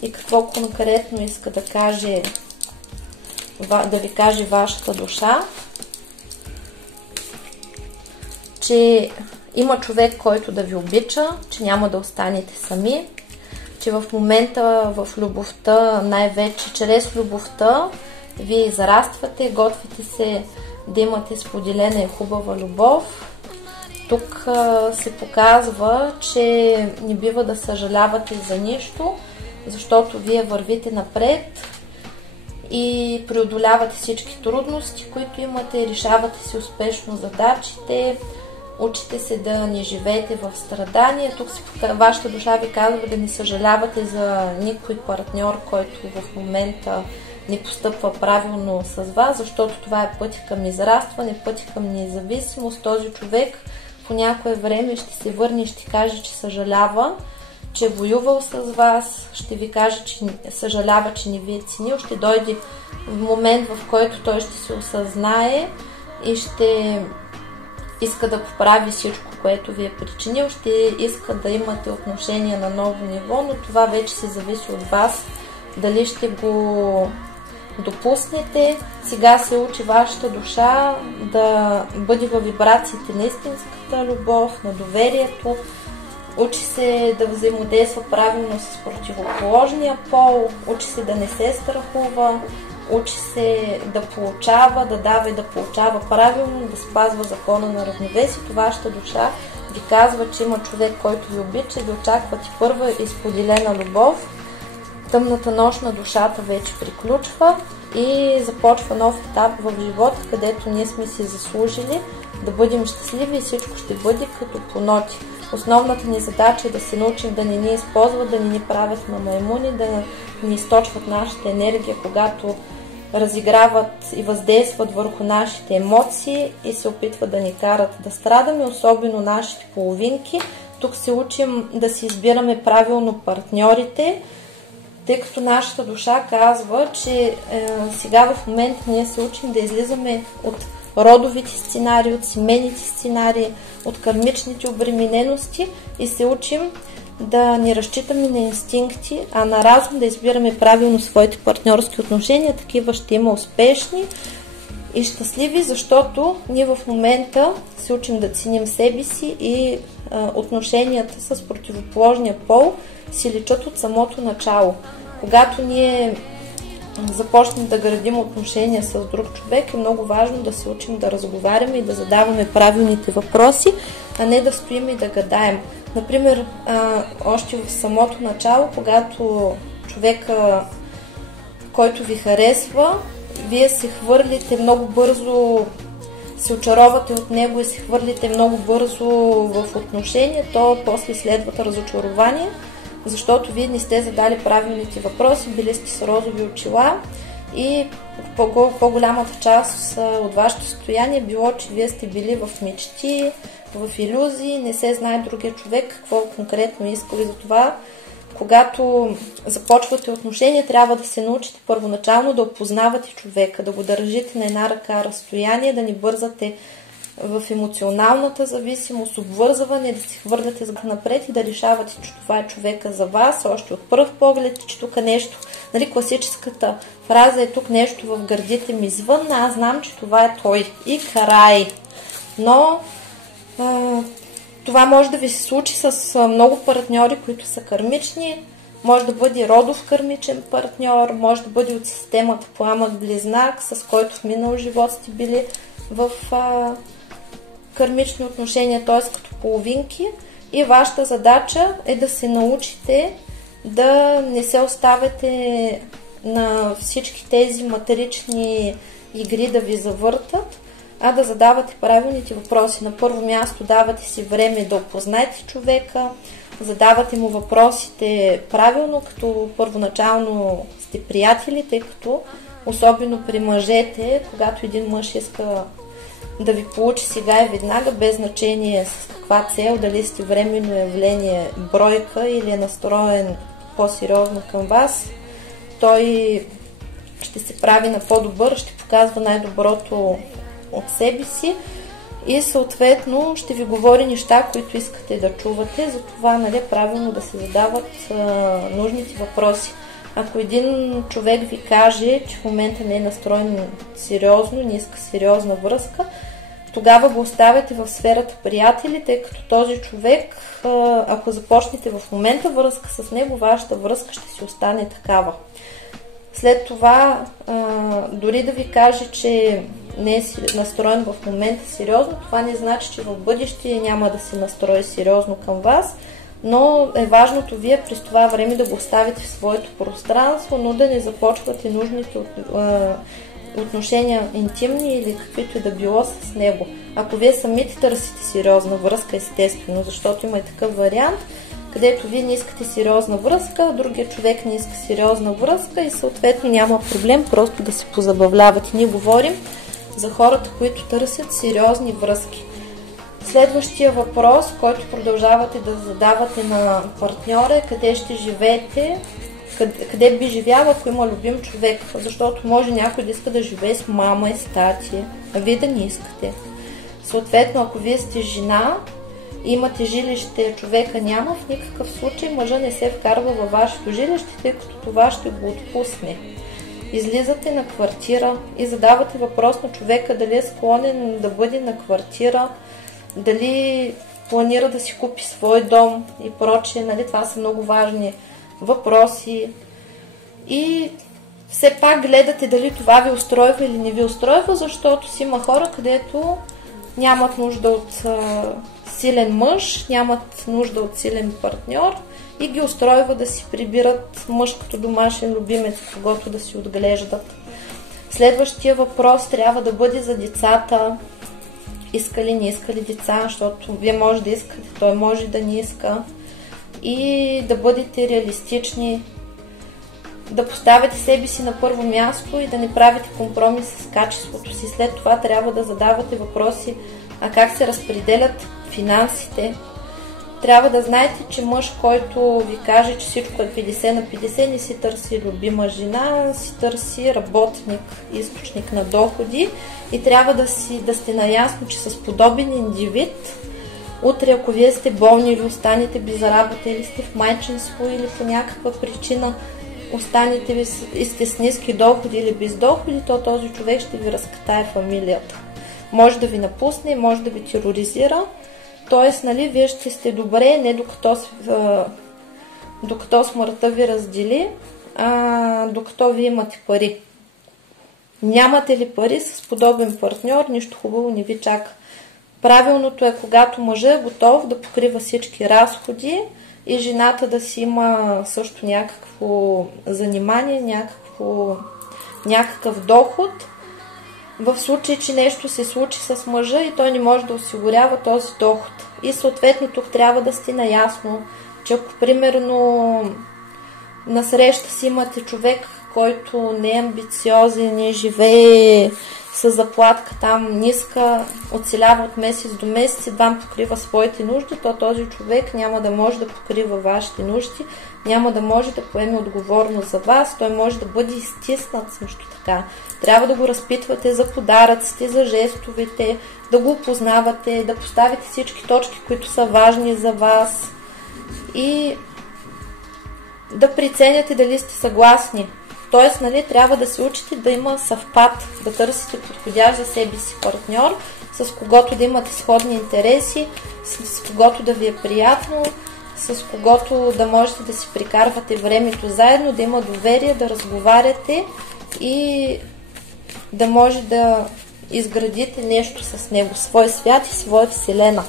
И какво конкретно иска да ви каже вашата душа, че има човек, който да ви обича, че няма да останете сами, че в момента в любовта, най-вече чрез любовта, вие израствате, готвите се да имате споделена и хубава любов. Тук се показва, че не бива да съжалявате за нищо, защото вие вървите напред и преодолявате всички трудности, които имате, решавате си успешно задачите, учите се да не живеете в страдания. Тук вашата душа ви казва да не съжалявате за никой партньор, който в момента не постъпва правилно с вас, защото това е пътя към израстване, пътя към независимост. Този човек по някое време ще се върне и ще каже, че съжалява, че е воювал с вас, ще ви каже, че съжалява, че не ви е ценил. Ще дойде момент, в който той ще се осъзнае и ще иска да поправи всичко, което ви е причинил, ще иска да имате отношения на ново ниво, но това вече се зависи от вас. Дали ще го допуснете. Сега се учи вашата душа да бъде във вибрациите на истинската любов, на доверието. Учи се да взаимодейства правилно с противоположния пол, учи се да не се страхува, учи се да получава, да дава и да получава правилно, да спазва закона на равновесието. Вашата душа ви казва, че има човек, който ви обича и да очаквате първа изподелена любов. Тъмната нощ на душата вече приключва и започва нов етап в живота, където ние сме си заслужили да бъдем щастливи и всичко ще бъде като по ноти. Основната ни задача е да се научим да не ни използват, да не ни правят на маймуни, да ни източват нашата енергия, когато разиграват и въздействат върху нашите емоции и се опитват да ни карат да страдаме, особено нашите половинки. Тук се учим да си избираме правилно партньорите, тъй като нашата душа казва, че сега в момента ние се учим да излизаме от родовите сценарии, от семейните сценарии, от кармичните обременености и се учим да не разчитаме на инстинкти, а на разум да избираме правилно своите партньорски отношения. Такива ще има успешни и щастливи, защото ние в момента се учим да ценим себе си и отношенията с противоположния пол си личат от самото начало. Когато ние започнем да градим отношения с друг човек, е много важно да се учим да разговаряме и да задаваме правилните въпроси, а не да стоим и да гадаем. Например, още в самото начало, когато човека, който ви харесва, вие се хвърлите много бързо, се очаровате от него и се хвърлите много бързо в отношение, то после следват разочарование, защото вие не сте задали правилните въпроси, били сте с розови очила и по-голямата част от вашето състояние било, че вие сте били в мечти, в илюзии, не се знае другия човек какво конкретно иска и затова, когато започвате отношения, трябва да се научите първоначално да опознавате човека, да го държите на една ръка разстояние, да не бързате в емоционалната зависимост, обвързване, да се хвърляте напред и да решавате, че това е човека за вас, още от пръв поглед, че тук нещо, нали, класическата фраза е тук нещо в гърдите ми извън, аз знам, че това е той и край. Но това може да ви се случи с много партньори, които са кармични, може да бъде родов кармичен партньор, може да бъде от системата пламък-близнак, с който в минал живот сте били в кармични отношения, т.е. като половинки, и вашата задача е да се научите да не се оставяте на всички тези матерични игри да ви завъртат, а да задавате правилните въпроси. На първо място давате си време да опознаете човека, задавате му въпросите правилно, като първоначално сте приятели, тъй като особено при мъжете, когато един мъж иска да ви получи сега и веднага, без значение с каква цел, дали сте временно явление бройка или е настроен по-сериозно към вас, той ще се прави на по-добър, ще показва най-доброто от себе си и съответно ще ви говори неща, които искате да чувате, затова, нали, правилно да се задават нужните въпроси. Ако един човек ви каже, че в момента не е настроен сериозно, не иска сериозна връзка, тогава го оставяте в сферата приятели, тъй като този човек, ако започнете в момента връзка с него, вашата връзка ще си остане такава. След това, дори да ви каже, че не е настроен в момента сериозно, това не значи, че в бъдеще няма да се настрои сериозно към вас, но е важното вие през това време да го оставите в своето пространство, но да не започвате нужните отношения интимни или каквито и да било с него. Ако вие самите търсите сериозна връзка, естествено, защото има и такъв вариант, където вие не искате сериозна връзка, другия човек не иска сериозна връзка и съответно няма проблем, просто да се позабавлявате. Ние говорим за хората, които търсят сериозни връзки. Следващия въпрос, който продължавате да задавате на партньора е къде ще живеете, къде би живял, ако има любим човек, защото може някой да иска да живее с мама и с тати, а вие да не искате. Съответно, ако вие сте жена, имате жилище, човека няма, в никакъв случай мъжа не се вкарва във вашето жилище, тъй като това ще го отпусне. излизате на квартира и задавате въпрос на човека дали е склонен да бъде на квартира, дали планира да си купи свой дом и прочее. Нали? Това са много важни въпроси. И все пак гледате дали това ви устройва или не ви устройва, защото си има хора, където нямат нужда от силен мъж, нямат нужда от силен партньор и ги устройва да си прибират мъж като домашен любимец, когото да си отглеждат. Следващия въпрос трябва да бъде за децата. Иска ли, не иска ли деца, защото вие може да искате, той може да не иска. И да бъдете реалистични, да поставяте себе си на първо място и да не правите компромис с качеството си. След това трябва да задавате въпроси, а как се разпределят финансите. Трябва да знаете, че мъж, който ви каже, че всичко е 50 на 50, не си търси любима жена, си търси работник, източник на доходи и трябва да сте наясно, че с подобен индивид, утре ако вие сте болни или останете без работа, или сте в майчинство, или по някаква причина останете и сте с ниски доходи или без доходи, то този човек ще ви разкатае фамилията. Може да ви напусне, може да ви тероризира. Тоест, нали, вие ще сте добре, не докато смъртта ви раздели, а докато ви имате пари. Нямате ли пари с подобен партньор, нищо хубаво не ви чака. Правилното е, когато мъжът е готов да покрива всички разходи и жената да си има също някакво занимание, някакъв доход. В случай, че нещо се случи с мъжа и той не може да осигурява този доход. И съответно тук трябва да сте наясно, че ако примерно насреща си имате човек, който не е амбициозен, не живее с заплатка там ниска, оцелява от месец до месец и вам покрива своите нужди, то този човек няма да може да покрива вашите нужди, няма да може да поеме отговорност за вас, той може да бъде изтиснат също така. Трябва да го разпитвате за подаръците, за жестовете, да го опознавате, да поставите всички точки, които са важни за вас и да преценяте дали сте съгласни. Тоест, нали, трябва да се учите да има съвпад, да търсите подходящ за себе си партньор, с когото да имате сходни интереси, с когото да ви е приятно, с когото да можете да си прекарвате времето заедно, да има доверие, да разговаряте и да може да изградите нещо с него, свой свят и своя вселена.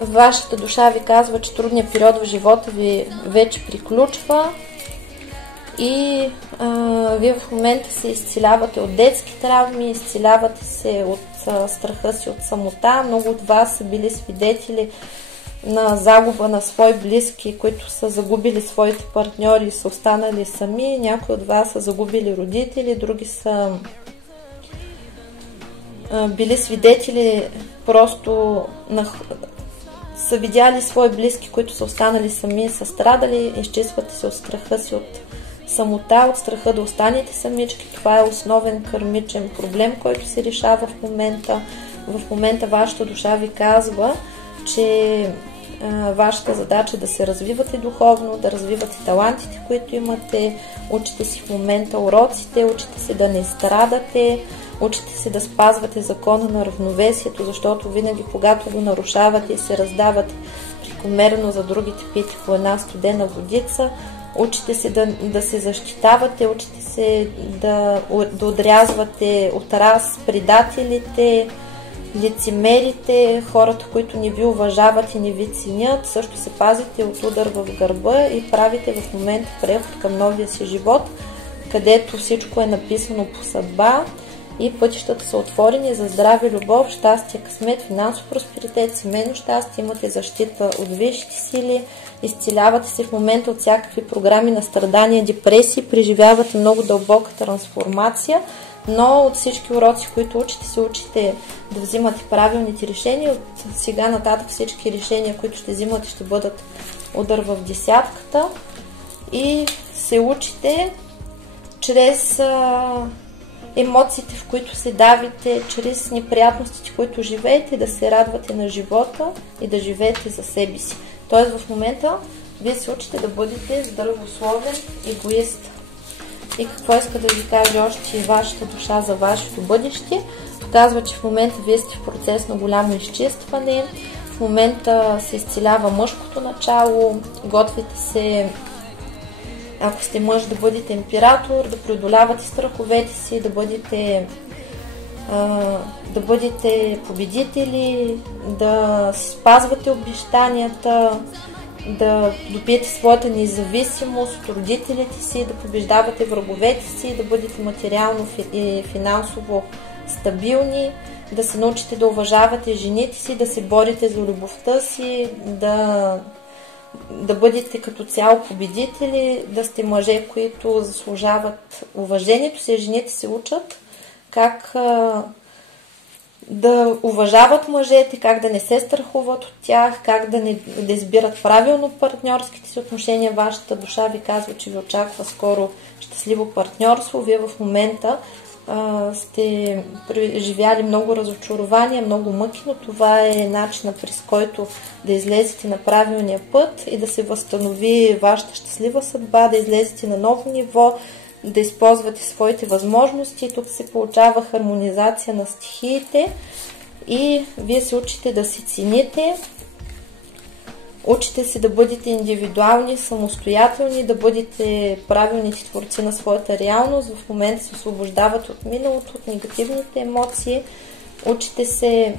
Вашата душа ви казва, че трудният период в живота ви вече приключва и вие в момента се изцелявате от детски травми, изцелявате се от страха си от самота. Много от вас са били свидетели на загуба на свои близки, които са загубили своите партньори и са останали сами. Някои от вас са загубили родители, други са били свидетели, просто са видяли свои близки, които са останали сами, са страдали, изчиствате се от страха си от самота, от страха да останете самички. Това е основен кармичен проблем, който се решава в момента. В момента вашата душа ви казва, че вашата задача е да се развивате духовно, да развивате талантите, които имате, учите си в момента уроците, учите се да не страдате, учите се да спазвате закона на равновесието, защото винаги, когато го нарушавате и се раздавате прекомерно за другите, пийте по една студена водица, учите се да се защитавате, учите се да отрязвате от раз предателите, лицемерите, хората, които не ви уважават и не ви ценят, също се пазите от удар в гърба и правите в момента преход към новия си живот, където всичко е написано по съдба и пътищата са отворени за здраве, любов, щастие, късмет, финансов просперитет, семейно щастие, имате защита от висшите сили, изцелявате се в момента от всякакви програми на страдания, депресии, преживявате много дълбока трансформация, но от всички уроци, които учите, се учите да взимате правилните решения. От сега нататък всички решения, които ще взимате, ще бъдат удар в десятката и се учите чрез емоциите, в които се давите, чрез неприятностите, които живеете, да се радвате на живота и да живеете за себе си. Тоест в момента вие се учите да бъдете здравословен егоист. И какво иска да ви каже още и вашата душа за вашето бъдеще? Показва, че в момента вие сте в процес на голямо изчистване, в момента се изцелява мъжкото начало, готвите се, ако сте мъж, да бъдете император, да преодолявате страховете си, да бъдете победители, да спазвате обещанията, да добиете своята независимост от родителите си, да побеждавате враговете си, да бъдете материално и финансово стабилни, да се научите да уважавате жените си, да се борите за любовта си, да бъдете като цяло победители, да сте мъже, които заслужават уважението си. Жените се учат как да уважават мъжете, как да не се страхуват от тях, как да избират правилно партньорските си отношения. Вашата душа ви казва, че ви очаква скоро щастливо партньорство. Вие в момента сте преживяли много разочарования, много мъки, но това е начинът, през който да излезете на правилния път и да се възстанови вашата щастлива съдба, да излезете на ново ниво, да използвате своите възможности. Тук се получава хармонизация на стихиите и вие се учите да се цените, учите се да бъдете индивидуални, самостоятелни, да бъдете правилните творци на своята реалност. В момента се освобождавате от миналото, от негативните емоции, учите се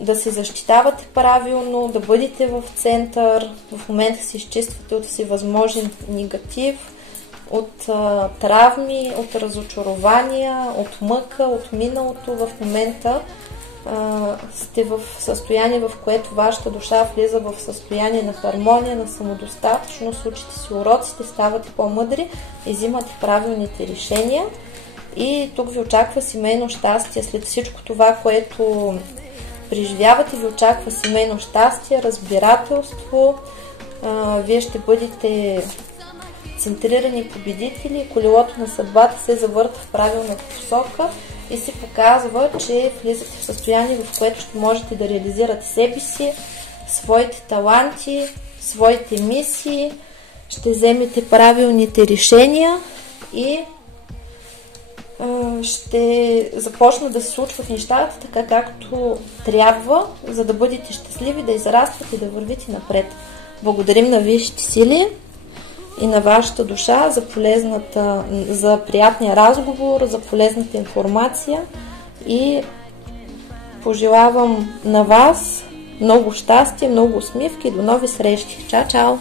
да се защитавате правилно, да бъдете в център. В момента се изчиствате от всевъзможен негатив, от травми, от разочарования, от мъка, от миналото. В момента сте в състояние, в което вашата душа влиза в състояние на хармония, на самодостатъчност, учите си уроците, ставате по-мъдри и взимате правилните решения. И тук ви очаква семейно щастие. След всичко това, което преживявате, ви очаква семейно щастие, разбирателство. Вие ще бъдете центрирани победители, колелото на съдбата се завърта в правилната посока и се показва, че влизате в състояние, в което ще можете да реализирате себе си, своите таланти, своите мисии, ще вземете правилните решения и ще започнат да се случват нещата така, както трябва, за да бъдете щастливи, да израствате и да вървите напред. Благодарим на висшите сили и на вашата душа за приятния разговор, за полезната информация и пожелавам на вас много щастие, много усмивки и до нови срещи. Чао, чао!